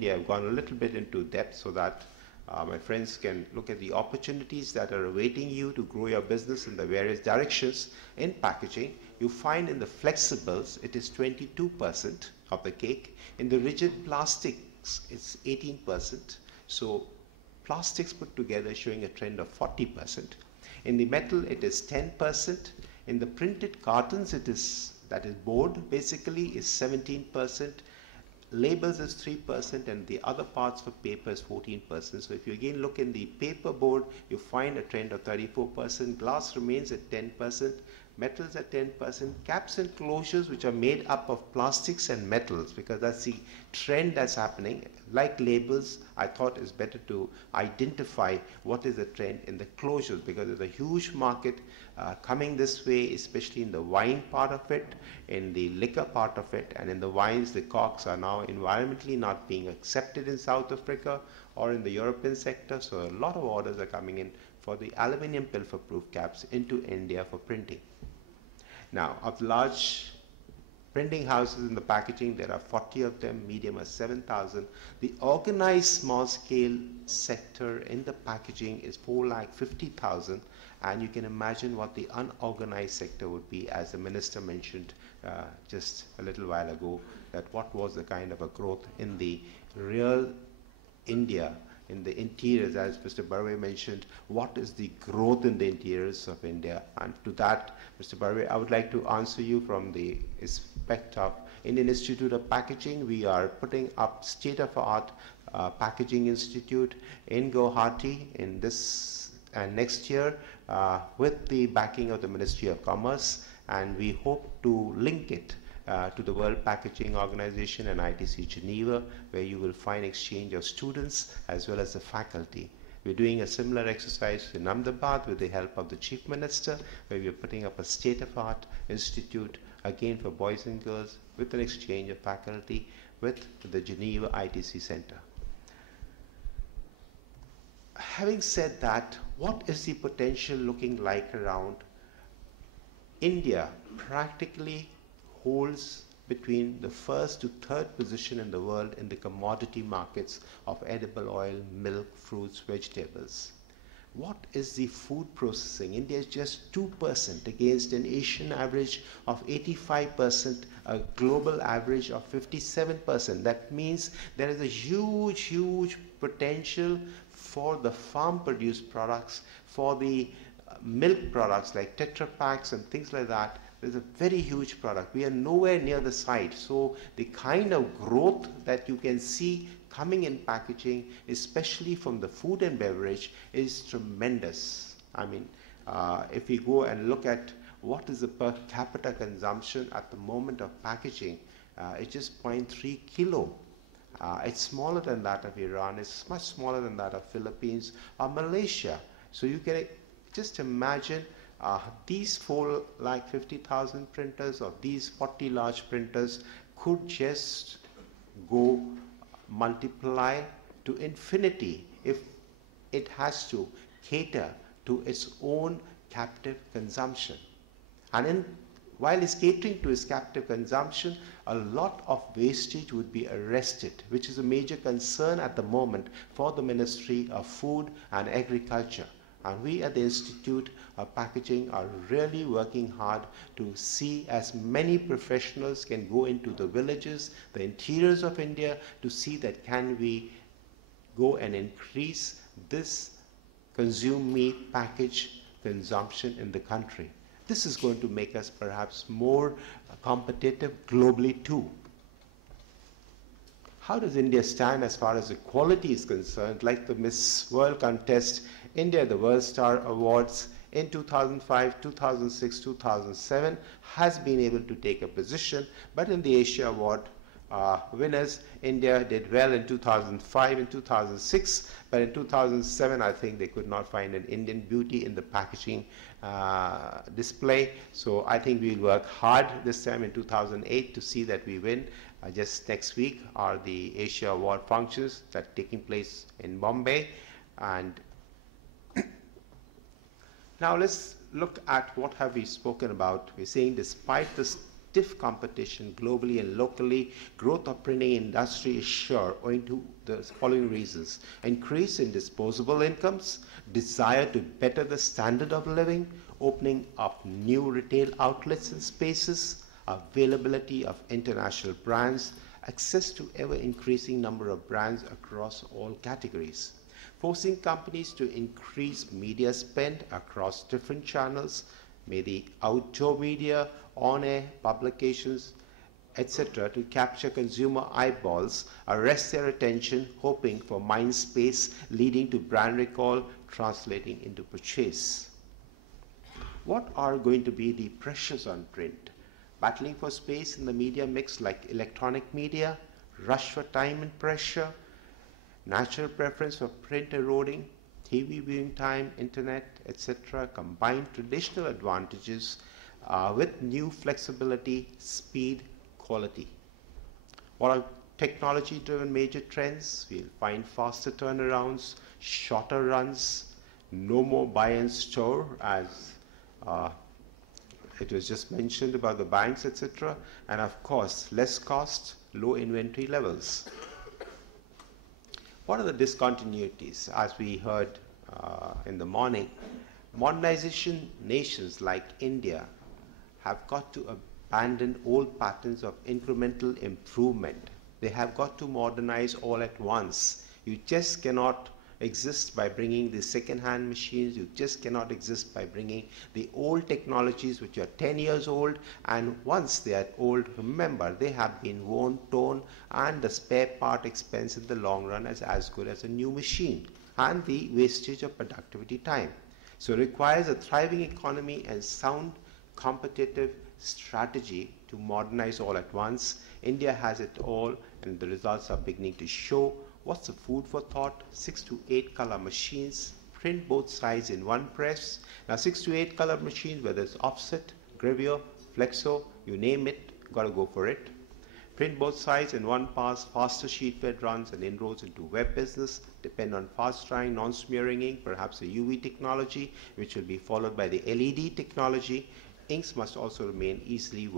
Yeah, I've gone a little bit into depth so that my friends can look at the opportunities that are awaiting you to grow your business in the various directions in packaging. You find in the flexibles, it is 22% of the cake. In the rigid plastics, it's 18%. So plastics put together showing a trend of 40%. In the metal, it is 10%. In the printed cartons, it is, that is board basically, is 17%. Labels is 3%, and the other parts for paper is 14%. So if you again look in the paper board, you find a trend of 34%. Glass remains at 10%. Metals at 10%. Caps and closures, which are made up of plastics and metals, because that's the trend that's happening. Like labels, I thought it's better to identify what is the trend in the closures, because there's a huge market coming this way, especially in the wine part of it, in the liquor part of it, and in the wines, the corks are now environmentally not being accepted in South Africa or in the European sector. So a lot of orders are coming in for the aluminium pilfer-proof caps into India for printing. Now, of large printing houses in the packaging, there are 40 of them, medium are 7,000. The organized small-scale sector in the packaging is 4,50,000, and you can imagine what the unorganized sector would be, as the minister mentioned just a little while ago, that what was the kind of a growth in the real India, in the interiors, as Mr. Barwe mentioned, what is the growth in the interiors of India? And to that, Mr. Barwe, I would like to answer you from the aspect of Indian Institute of Packaging. We are putting up state-of-the-art packaging institute in Guwahati in this and next year with the backing of the Ministry of Commerce, and we hope to link it to the World Packaging Organization and ITC Geneva, where you will find exchange of students as well as the faculty. We're doing a similar exercise in Ahmedabad with the help of the Chief Minister, where we're putting up a state-of-the-art institute, again for boys and girls, with an exchange of faculty with the Geneva ITC Center. Having said that, what is the potential looking like around? India practically holds between the first to third position in the world in the commodity markets of edible oil, milk, fruits, vegetables. What is the food processing? India is just 2% against an Asian average of 85%, a global average of 57%. That means there is a huge, huge potential for the farm-produced products, for the milk products like Tetra Paks and things like that. There's a very huge product. We are nowhere near the site. So the kind of growth that you can see coming in packaging, especially from the food and beverage, is tremendous. I mean, if we go and look at what is the per capita consumption at the moment of packaging, it's just 0.3 kilo. It's smaller than that of Iran. It's much smaller than that of Philippines or Malaysia. So you can just imagine these 4,50,000 printers, or these 40 large printers, could just go multiply to infinity if it has to cater to its own captive consumption. And while it's catering to its captive consumption, a lot of wastage would be arrested, which is a major concern at the moment for the Ministry of Food and Agriculture. And we at the Institute of Packaging are really working hard to see as many professionals can go into the villages, the interiors of India, to see that can we go and increase this consume meat package consumption in the country. This is going to make us perhaps more competitive globally too. How does India stand as far as equality is concerned? Like the Miss World contest, India, the World Star Awards in 2005, 2006, 2007 has been able to take a position, but in the Asia Award winners, India did well in 2005 and 2006, but in 2007 I think they could not find an Indian beauty in the packaging display. So I think we'll work hard this time in 2008 to see that we win. Just next week are the Asia Award functions that are taking place in Bombay. And now let's look at what have we spoken about. We're saying despite this stiff competition globally and locally, growth of printing industry is sure owing to the following reasons: increase in disposable incomes, desire to better the standard of living, opening up new retail outlets and spaces, availability of international brands, access to ever-increasing number of brands across all categories, forcing companies to increase media spend across different channels, may the outdoor media, on-air publications, etc., to capture consumer eyeballs, arrest their attention, hoping for mind space, leading to brand recall, translating into purchase. What are going to be the pressures on print? Battling for space in the media mix like electronic media, rush for time and pressure, natural preference for print eroding, TV viewing time, internet, etc., combine traditional advantages with new flexibility, speed, quality. What are technology-driven major trends? We'll find faster turnarounds, shorter runs, no more buy and store, as it was just mentioned about the banks, etc., and of course, less cost, low inventory levels. What are the discontinuities? As we heard in the morning, modernization nations like India have got to abandon old patterns of incremental improvement. They have got to modernize all at once. You just cannot exist by bringing the second-hand machines. You just cannot exist by bringing the old technologies which are 10 years old, and once they are old, remember, they have been worn, torn, and the spare part expense in the long run is as good as a new machine, and the wastage of productivity time. So it requires a thriving economy and sound competitive strategy to modernize all at once. India has it all, and the results are beginning to show. What's the food for thought? 6 to 8 color machines, print both sides in one press. Now 6 to 8 color machines, whether it's offset, gravure, flexo, you name it, got to go for it. Print both sides in one pass, faster sheet fed runs and inroads into web business depend on fast drying, non-smearing ink, perhaps a UV technology, which will be followed by the LED technology. Inks must also remain easily